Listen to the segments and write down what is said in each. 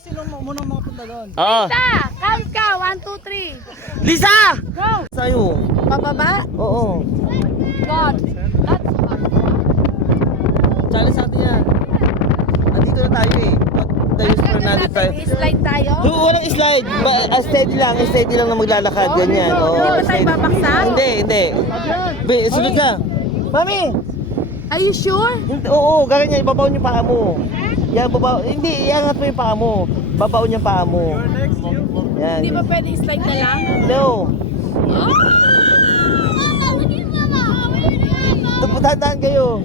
Sino muna mga punta doon? Oo. Lisa! Count ka! 1, 2, 3. Lisa! Go! Sa'yo. Pababa? Oo. God. That's hard. Challenge sa atin yan. Andito na tayo eh. Dayos na natin tayo. I-slide tayo? Walang slide. Steady lang na maglalakad. Ganyan. Oo, Hindi ba tayo steady. babaksak? Hindi. Sunod ka. Mami! Are you sure? Oo, ganyan. Ibabaw niyo paa mo. Yan, babaw. Hindi, iangat mo yung paa mo. Babaw niyo paa mo. Yan. Hindi ba pwede i-slide na lang? No. Tandaan kayo.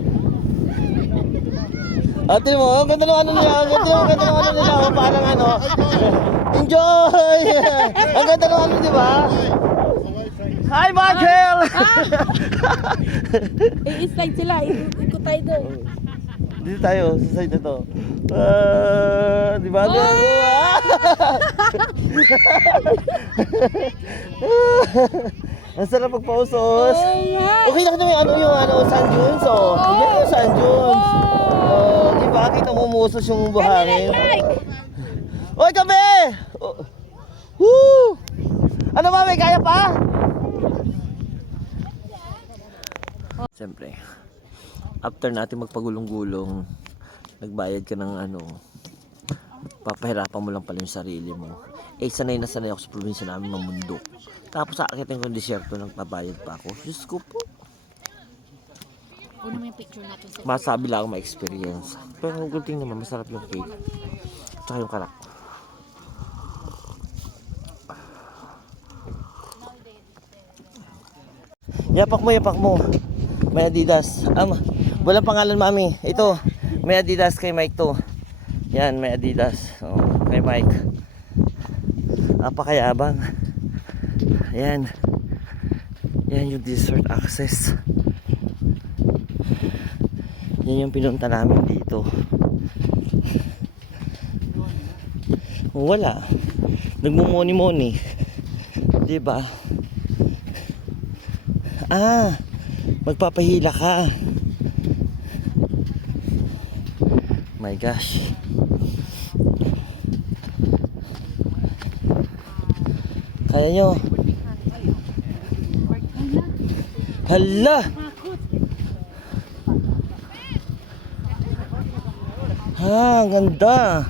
Ate mo, ang ganda ng ano niya. Ang ganda ng ano nila. Parang ano. Enjoy! Ang ganda ng ano, di ba? Hi, Michael! I-slide sila. Ikot tayo doon. Dito tayo, sa side na to. Di ba? Ang sarap magpausos. Okay na yung sand dunes, oh. Yan yung sand dunes. Oh, di ba? Kita mo umusos yung buhangin. Oy, kami! Woo! Ano ba, may kaya pa? Siyempre, after natin magpagulong-gulong, nagbayad ka ng ano, papahirapan mo lang pala yung sarili mo. Eh, sanay na sanay ako sa probinsya namin ng mundo. Tapos aakitin ko yung disyerto, nagpabayad pa ako. Diyos ko po. Kunin mo yung picture natin sa... Masabi lang ako ma-experience. Pero ang good thing naman, masarap yung cake. Tsaka yung karak. Yapak mo. May Adidas. Walang pangalan, mami. Ito, may Adidas kay Mike to. Yan, may Adidas. Oh, kay Mike. Apakayabang. Yan. Yan yung dessert access. Yan yung pinunta namin dito. Wala. Nagmumoni-moni. Diba? Magpapahila ka. My gosh. Kaya nyo. Hala! Ang ganda.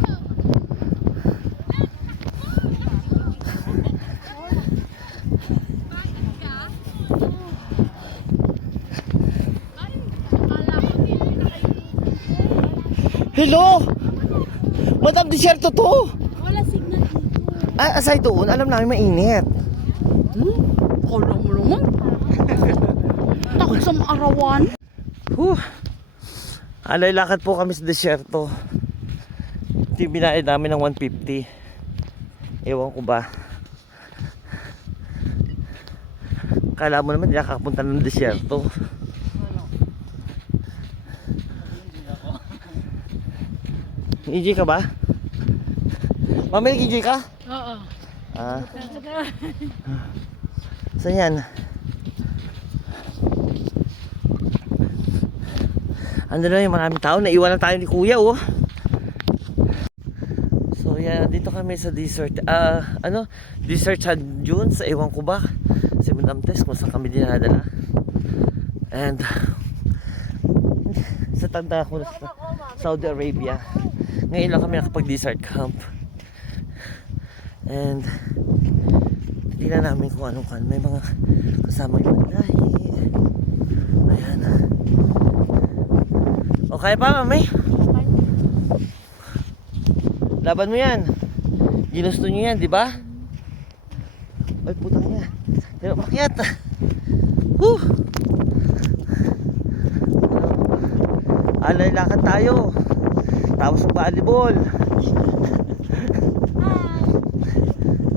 Hello! Madam, disyerto to! Wala signal dito. Aside doon, alam namin mainit. Kala mo naman. Takot sa maarawan. Alay, lakad po kami sa disyerto. Ito yung binayad namin ng 150. Ewan ko ba. Kala mo naman, hindi nakakapunta ng disyerto. EJ ka ba? Mamili EJ ka? Oo. Saan yan? Ano na yung maraming tao? Naiwanan tayo ni kuya, oh. So yan, dito kami sa desert. Desert Sand Dunes. Ewan ko ba si Madam Tess kung saan kami dinadala. And sa tanda ko sa Saudi Arabia. Ngayon lang kami nakapag-desert camp. And tingnan namin kung anong kan. May mga kasama yung lahi. Ayan. Okay pa, mami? Laban mo yan. Ginusto nyo yan, di ba? Ay, putang niya. Pero makiat. Alay, lakad tayo. Tapos yung volleyball.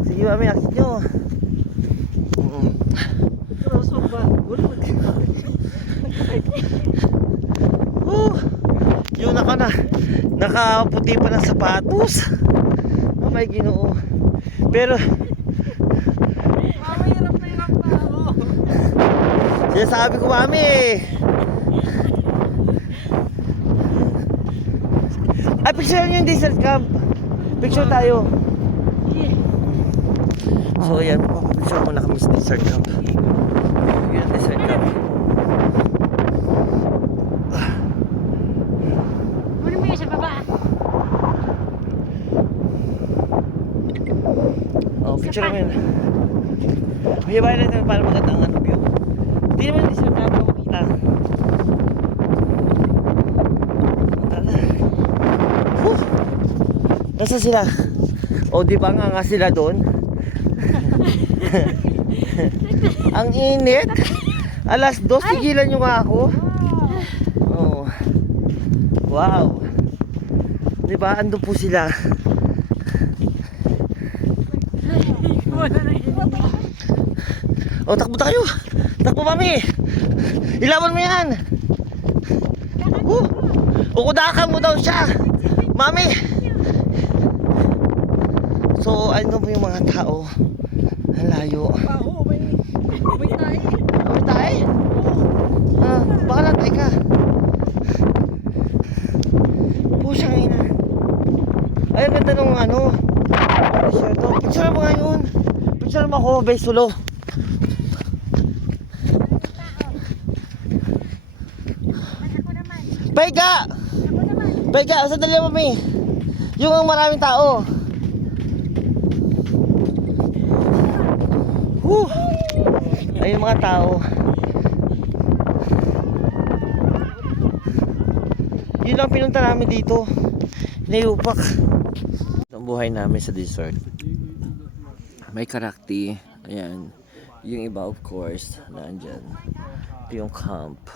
Sige, mami, akit nyo. Yung nakaputi pa ng sapatos. May Ginoo. Pero Hirap na ako. sinasabi ko, mami eh. Ay, picture nyo yung desert camp. Picture tayo. So ayan, papapicture muna kami sa desert camp. Yun ang desert camp. Muna mo yun sa baba. Oh, picture namin. Hibayin natin para maganda ang ano view. Hindi naman yung desert camp makita. Tala. Nasaan sila? O di ba nga sila doon? Ang init. Alas 2, tigilan nyo nga ako. Oh. Wow. Di ba? Andun po sila. Oh, takbo tayo. Takbo, mami. Ilawan mo yan. Ukudakan mo daw siya. Mami. So, ano po yung mga tao? Ang layo. Oo, may tayo. May tayo? Baka natay ka. Pusang ina. Ay, ang ganda nung ano. Picture mo nga yun. Picture mo ako, base solo. Paiga! Paiga, sandali mo, mami. Yung ang maraming tao. Ayun mga tao. Yun lang pinunta namin dito. Nayupak. Ang buhay namin sa desert. May karakti. Ayan. Yung iba of course. Nandyan. Yung camp.